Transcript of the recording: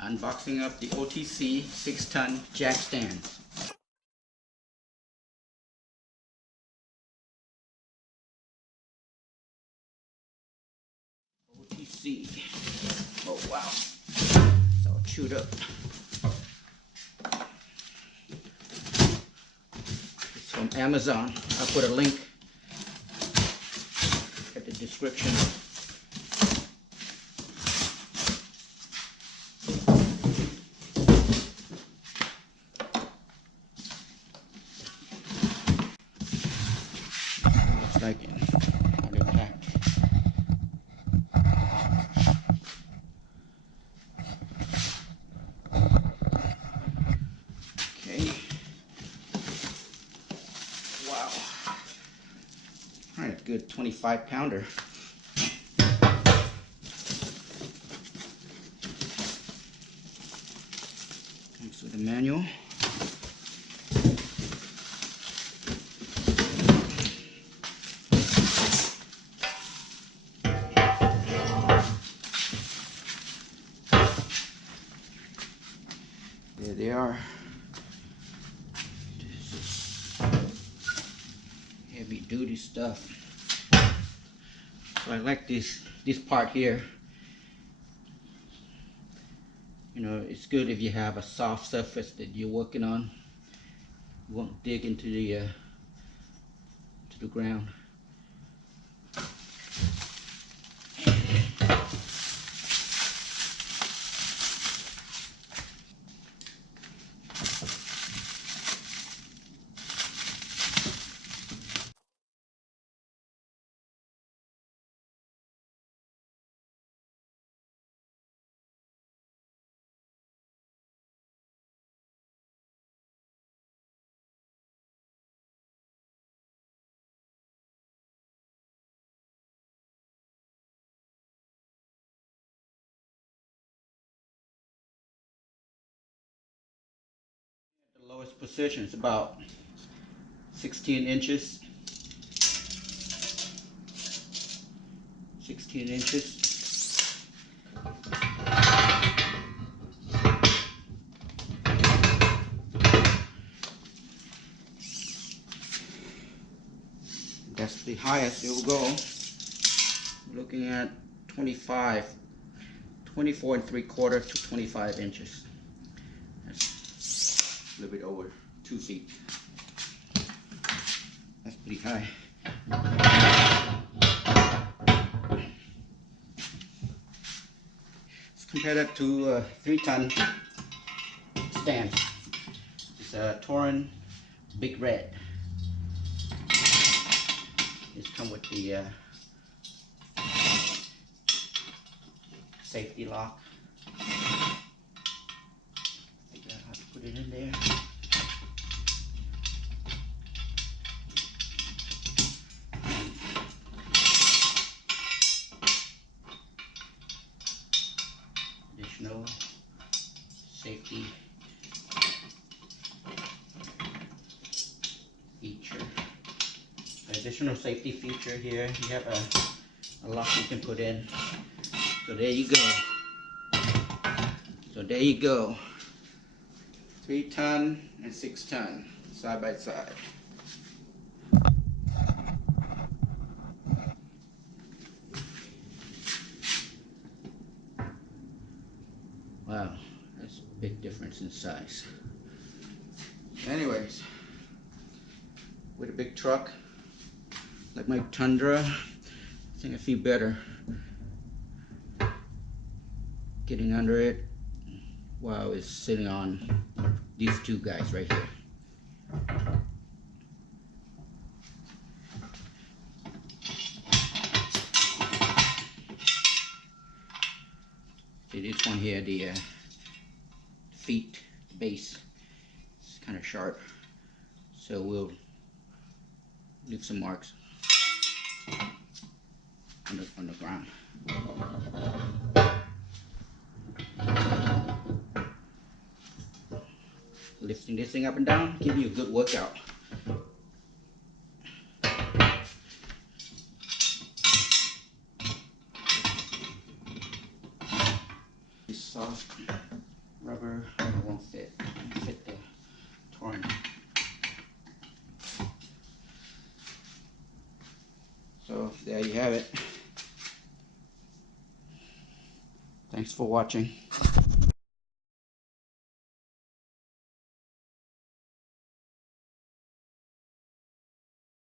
Unboxing of the OTC 6-ton jack stands. OTC. Oh wow. It's all chewed up. It's from Amazon. I'll put a link at the description. Like it. How they packed. Okay. Wow. Alright, good 25-pounder. Comes with a manual. There they are. This is heavy duty stuff. So I like this part here. You know, it's good if you have a soft surface that you're working on. You won't dig into the ground. The lowest position is about 16 inches. 16 inches. That's the highest it will go. We're looking at 24 3/4 to 25 inches. That's a little bit over 2 feet. That's pretty high. Let's compare that to a 3-ton stand. It's a Torin Big Red. It's come with the safety lock. Figure out how to put it in there. Additional safety feature. Additional safety feature here. You have a lock you can put in. So there you go. So there you go. 3-ton and 6-ton side by side. Wow, that's a big difference in size. Anyways, with a big truck like my Tundra, I think I feel better getting under it while it's sitting on these two guys right here. See this one here, the feet base is kind of sharp, so we'll leave some marks on the ground. Lifting this thing up and down, give you a good workout. It's soft. rubber, it won't fit the torn. So there you have it. Thanks for watching.